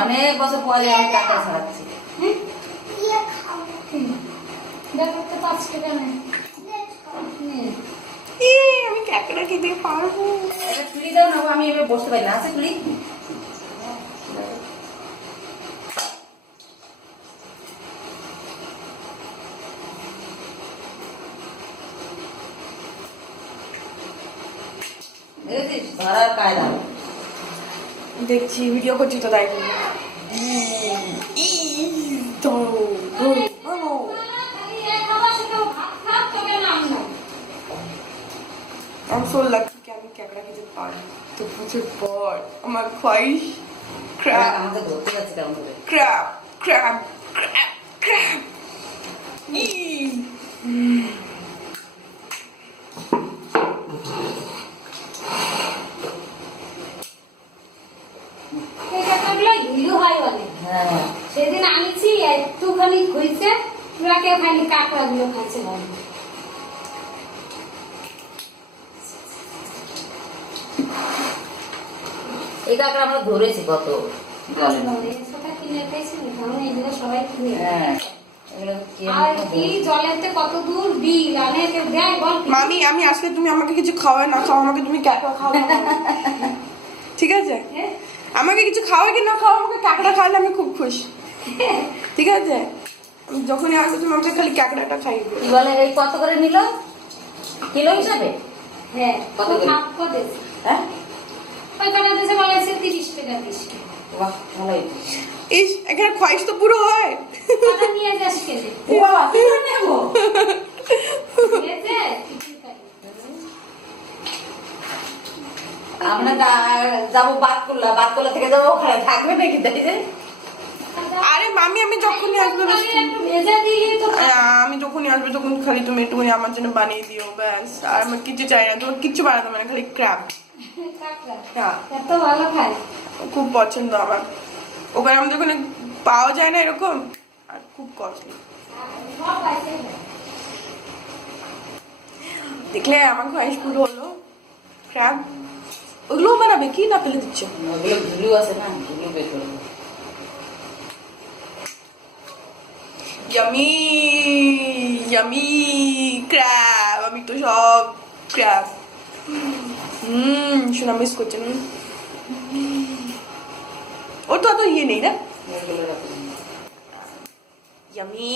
অনেক বছর পরে আমি কাঁকড়া ছাড়াচ্ছি। আমি কাঁকড়া খেতে পারবো। তুলি দাও না, আমি এবার বসতে পারি না। আছে তুলি? ধরার কায়দা দেখছি, ভিডিও করছি তো তাই জন্য। আমি so lucky कि আমি ক্যাকড়া খেতে পারি। তো বছর পর আমার খোয়াইশ ক্র্যাব, আমাকে ধরতে যাচ্ছে কেমন করে। Crab crab crab crab. সেদিন আনছি একটুখানি খুঁজছে, পুরাকে খালি কাঁকড়া গুলো খাচ্ছে। এই কাঁকড়া আমরা ধরেছি কত সবাই কিনে। হ্যাঁ, আর কি জলেতে কত দূর বিল আনে কেউ দেয় বল? মামি, আমি আসলে তুমি আমাকে কিছু খাওয়াই না খাও, আমাকে তুমি ক্যাকড়া খাও। ঠিক আছে, আমাকে কিছু খাওয়া কি না খাওয়া, আমাকে কাঁকড়া খাওয়ালে আমি খুব খুশি। ঠিক আছে, আমি যখনই আসবে তুমি আমাকে খালি কাঁকড়াটা খাইবে। কি বলে, এই কত করে নিল কিলো হিসাবে? হ্যাঁ, কত করে? কত? হ্যাঁ, ওই কাটা দেশে বলেছে 30 টাকা পিস। বাহ, ভালোই। ইস, এখানে খোয়াইশ তো পুরো হয়। কত নিয়ে যাস কেনে? ও বাবা, কি করে নেবো? নিয়েছে? আমরা যাবো বাতকুল্লা থেকে যাবো, ওখানে থাকবে নাকি তাই যে? আরে মামি, আমি যখনই আসবো একটু ভেজে দিলি তো। আমি যখনই আসবো তখন খালি তুমি একটুখানি আমার জন্য বানিয়ে দিও, ব্যাস। আর আমার কিছু চাই না, তোমার কিচ্ছু বানাতে হবে না, খালি ক্র্যাব। কাঁকড়া এত ভালো খায়। খুব পছন্দ আমার। ওখানে আমাদের ওখানে পাওয়া যায় না এরকম, আর খুব কস্টলি। দেখলে আমার খোয়াইশ পুরো হলো। ক্র্যাব ওগুলোও বানাবে কি না ফেলে দিচ্ছ? ওগুলো ধুলু আছে না, ধুলু বের করবো। ইয়ামি ইয়ামি ক্র্যাব, আমি তো সব ক্র্যাব। শোনা মিস করছে না? ওর তো অত ইয়ে নেই না। ইয়ামি